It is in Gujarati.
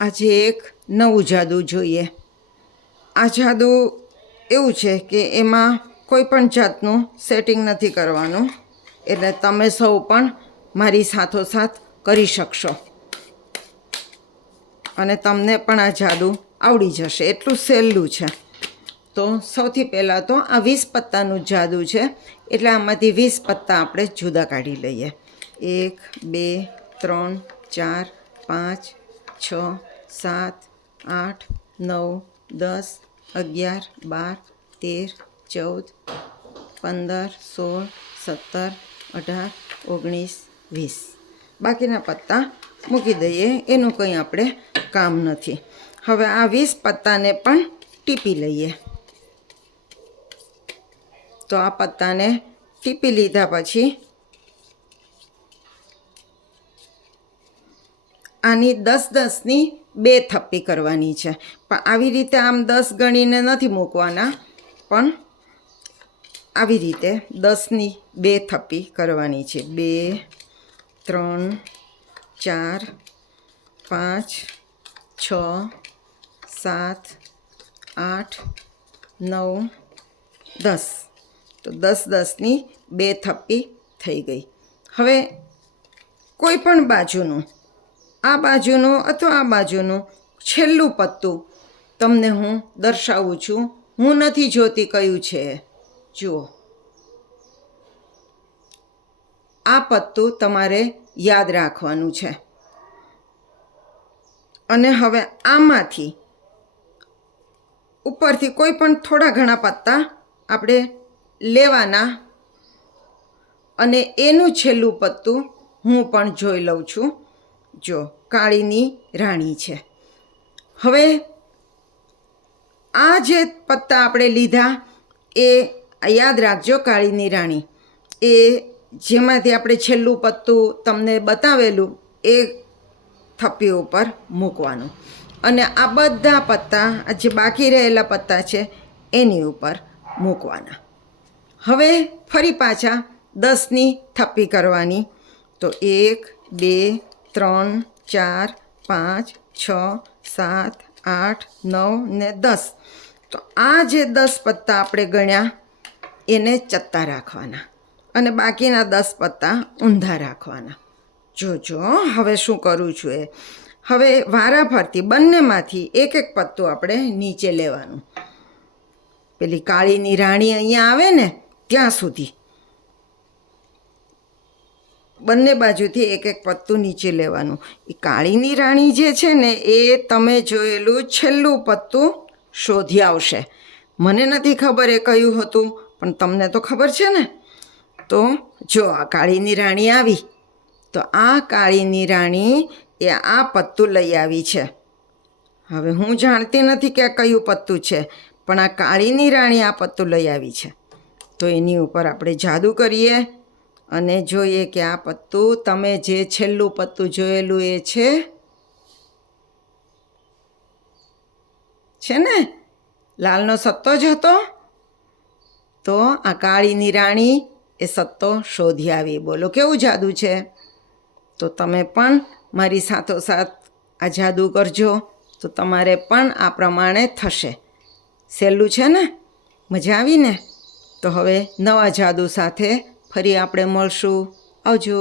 આજે એક નવું જાદુ જોઈએ. આ જાદુ એવું છે કે એમાં કોઈ પણ જાતનું સેટિંગ નથી કરવાનું, એટલે તમે સૌ પણ મારી સાથોસાથ કરી શકશો અને તમને પણ આ જાદુ આવડી જશે. એટલું સહેલું છે. તો સૌથી પહેલાં તો આ 20 પત્તાનું જાદુ છે, એટલે આમાંથી 20 પત્તા આપણે જુદા કાઢી લઈએ. 1 2 3 4 5 6 7 8 9 10 11 12 13 14 15 16 17 18 19 20. બાકીના પત્તા મૂકી દઈએ, એનું કંઈ આપણે કામ નથી. હવે આ 20 પત્તાને પણ ટીપી લઈએ. તો આ પત્તાને ટીપી લીધા પછી આની 10-10ની 2 થપ્પી કરવાની છે. પણ આવી રીતે આમ 10 ગણીને નથી મૂકવાના, પણ આવી રીતે 10ની 2 થપ્પી કરવાની છે. 2 3 4 5 6 7 8 9 10. તો 10-10ની 2 થપ્પી થઈ ગઈ. હવે કોઈ પણ બાજુનું, આ બાજુનું અથવા આ બાજુનું છેલ્લું પત્તું તમને હું દર્શાવું છું. હું નથી જોતી કયું છે. જુઓ, આ પત્તું તમારે યાદ રાખવાનું છે. અને હવે આમાંથી ઉપરથી કોઈ પણ થોડા ઘણા પત્તા આપણે લેવાના અને એનું છેલ્લું પત્તું હું પણ જોઈ લઉં છું. જો, કાળીની રાણી છે. હવે આ જે પત્તા આપણે લીધા એ યાદ રાખજો. કાળીની રાણી એ જેમાંથી આપણે છેલ્લું પત્તું તમને બતાવેલું એ થપ્પી ઉપર મૂકવાનું અને આ બધા પત્તા જે બાકી રહેલા પત્તા છે એની ઉપર મૂકવાના. હવે ફરી પાછા 10ની થપ્પી કરવાની. તો 1 2 3 4 5 6 7 8 9 ને 10. તો આ જે 10 પત્તા આપણે ગણ્યા એને ચત્તા રાખવાના અને બાકીના 10 પત્તા ઊંધા રાખવાના. જોજો હવે શું કરું છું એ. હવે વારાફરતી બંનેમાંથી એક એક પત્તું આપણે નીચે લેવાનું. પેલી કાળીની રાણી અહીંયા આવે ને ત્યાં સુધી બંને બાજુથી એક એક પત્તું નીચે લેવાનું. એ કાળીની રાણી જે છે ને એ તમે જોયેલું છેલ્લું પત્તું શોધી આવશે. મને નથી ખબર એ કયું હતું, પણ તમને તો ખબર છે ને. તો જો આ કાળીની રાણી આવી, તો આ કાળીની રાણી એ આ પત્તું લઈ આવી છે. હવે હું જાણતી નથી કે આ કયું પત્તું છે, પણ આ કાળીની રાણી આ પત્તું લઈ આવી છે. તો એની ઉપર આપણે જાદુ કરીએ અને જોઈએ કે આ પત્તું તમે જે છેલ્લું પત્તું જોયેલું એ છે ને, લાલનો સત્તો જ હતો. તો આ કાળીની રાણી એ સત્તો શોધી આવી. બોલો કેવું જાદુ છે. તો તમે પણ મારી સાથોસાથ આ જાદુ કરજો, તો તમારે પણ આ પ્રમાણે થશે. સહેલું છે ને? મજા આવી ને? તો હવે નવા જાદુ સાથે ફરી આપણે મળશું. આવજો.